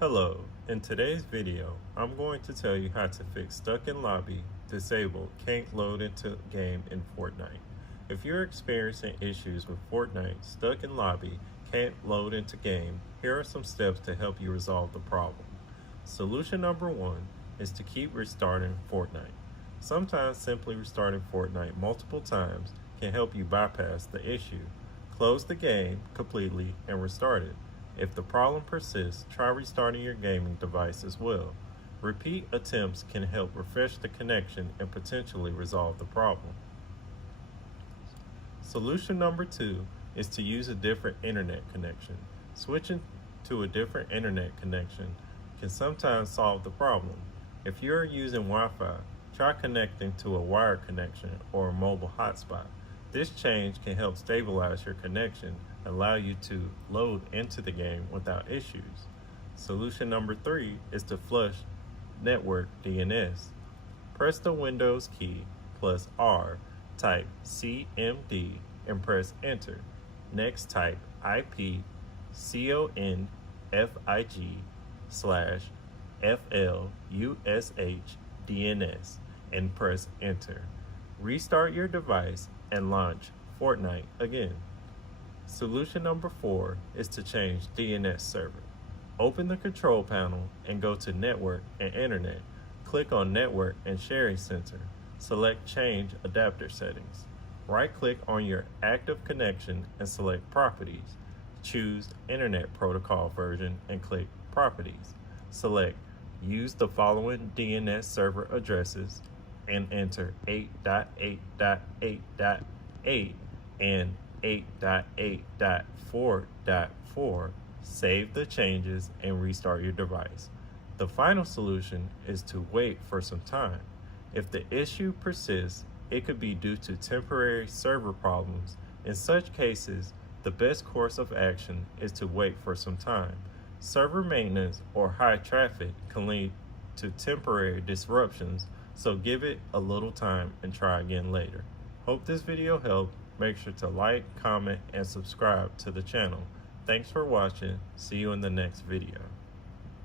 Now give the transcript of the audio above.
Hello, in today's video, I'm going to tell you how to fix stuck in lobby, disabled, can't load into game in Fortnite. If you're experiencing issues with Fortnite, stuck in lobby, can't load into game, here are some steps to help you resolve the problem. Solution number 1 is to keep restarting Fortnite. Sometimes simply restarting Fortnite multiple times can help you bypass the issue. Close the game completely and restart it. If the problem persists, try restarting your gaming device as well. Repeat attempts can help refresh the connection and potentially resolve the problem. Solution number 2 is to use a different internet connection. Switching to a different internet connection can sometimes solve the problem. If you're using Wi-Fi, try connecting to a wired connection or a mobile hotspot. This change can help stabilize your connection and allow you to load into the game without issues. Solution number 3 is to flush network DNS. Press the Windows key plus R, type CMD and press enter. Next type IP config/FLUSH DNS and press enter. Restart your device and launch Fortnite again. Solution number 4 is to change DNS server. Open the control panel and go to Network and Internet. Click on Network and Sharing Center. Select Change Adapter Settings. Right-click on your active connection and select Properties. Choose Internet Protocol version and click Properties. Select Use the following DNS server addresses and enter 8.8.8.8 and 8.8.4.4. Save the changes and restart your device. The final solution is to wait for some time. If the issue persists, it could be due to temporary server problems. In such cases, the best course of action is to wait for some time. Server maintenance or high traffic can lead to temporary disruptions, so give it a little time and try again later. Hope this video helped. Make sure to like, comment, and subscribe to the channel. Thanks for watching. See you in the next video.